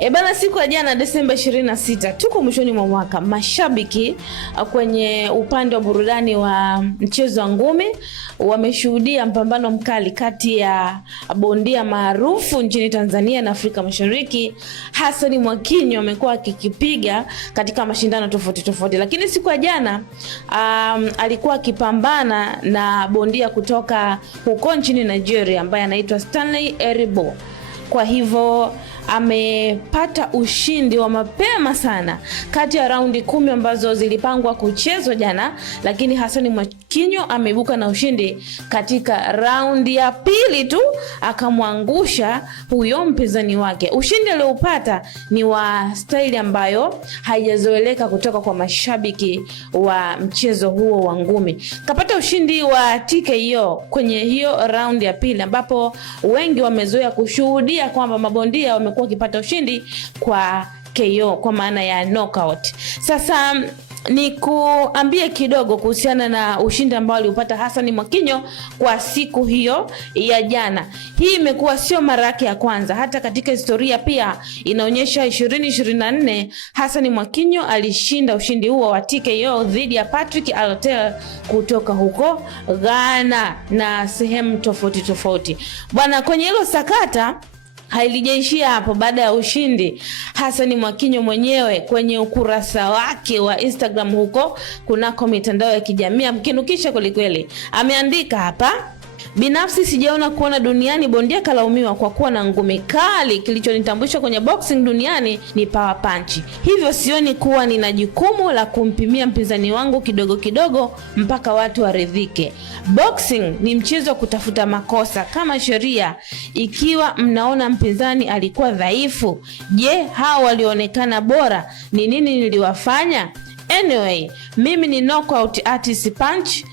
Bana, siku ya jana Desemba 26 tuko mwishoni mwa mwaka, mashabiki kwenye upande wa burudani wa mchezo wa ngumi wameshuhudia mpambano mkali kati ya bondia maarufu nchini Tanzania na Afrika Mashariki. Hassan Mwakinyo amekuwa akikipiga katika mashindano tofauti, lakini siku ya jana alikuwa akipambana na bondia kutoka huko nchini Nigeria ambaye anaitwa Stanley Eribo. Kwa hivyo amepata ushindi wa mapema sana kati ya raundi 10 ambazo zilipangwa kuchezwa jana, lakini Hassan Mwakinyo ameibuka na ushindi katika raundi ya pili tu, akamwangusha huyo mpinzani wake. Ushindi aliopata ni wa staili ambayo haijazoeleka kutoka kwa mashabiki wa mchezo huo wa ngumi. Kapata ushindi wa TKO kwenye hiyo raundi ya pili, ambapo wengi wamezoea kushuhudia kwamba mabondia wamekuwa wakipata ushindi kwa KO, kwa maana ya knockout. Sasa ni kuambie kidogo kuhusiana na ushindi ambao aliupata Hassan Mwakinyo kwa siku hiyo ya jana. Hii imekuwa sio mara yake ya kwanza, hata katika historia pia inaonyesha 2024 Hassan Mwakinyo alishinda ushindi huo wa TKO dhidi ya Patrick Alotel kutoka huko Ghana na sehemu tofauti. Bwana, kwenye hilo sakata halijaishia hapo. Baada ya ushindi, Hassan Mwakinyo mwenyewe kwenye ukurasa wake wa Instagram huko kunako mitandao ya kijamii amkinukisha kwelikweli. Ameandika hapa: binafsi sijaona kuona duniani bondia kalaumiwa kwa kuwa na ngumi kali. Kilichonitambulisha kwenye boxing duniani ni power punch, hivyo sioni kuwa nina jukumu la kumpimia mpinzani wangu kidogo mpaka watu waridhike. Boxing ni mchezo wa kutafuta makosa kama sheria. Ikiwa mnaona mpinzani alikuwa dhaifu, je, hao walionekana bora ni nini niliwafanya? Anyway, mimi ni knockout artist punch.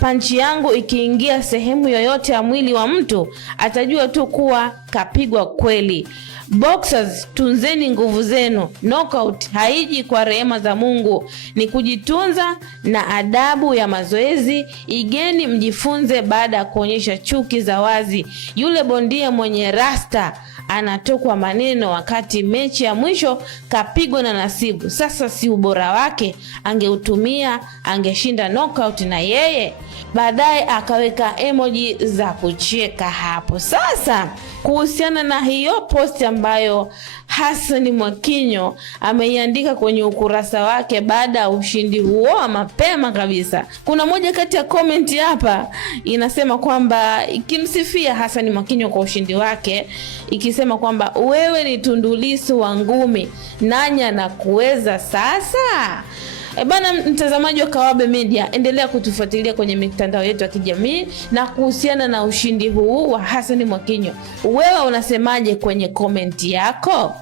Panchi yangu ikiingia sehemu yoyote ya mwili wa mtu atajua tu kuwa kapigwa kweli. Boxers, tunzeni nguvu zenu. Knockout haiji kwa rehema za Mungu, ni kujitunza na adabu ya mazoezi. Igeni mjifunze baada ya kuonyesha chuki za wazi. Yule bondia mwenye rasta anatokwa maneno wakati mechi ya mwisho kapigwa na nasibu. Sasa si ubora wake angeutumia, angeshinda knockout na yeye. Baadaye akaweka emoji za kucheka hapo. Sasa kuhusiana na hiyo post ambayo Hassan Mwakinyo ameiandika kwenye ukurasa wake baada ya ushindi huo mapema kabisa, kuna moja kati ya comment hapa inasema kwamba ikimsifia Hassan Mwakinyo kwa ushindi wake, ikisema kwamba wewe ni Tundu Lissu wa ngumi, nanya na kuweza sasa. Bana, mtazamaji wa Kawabe Media, endelea kutufuatilia kwenye mitandao yetu ya kijamii na kuhusiana na ushindi huu wa Hassan Mwakinyo, wewe unasemaje kwenye comment yako?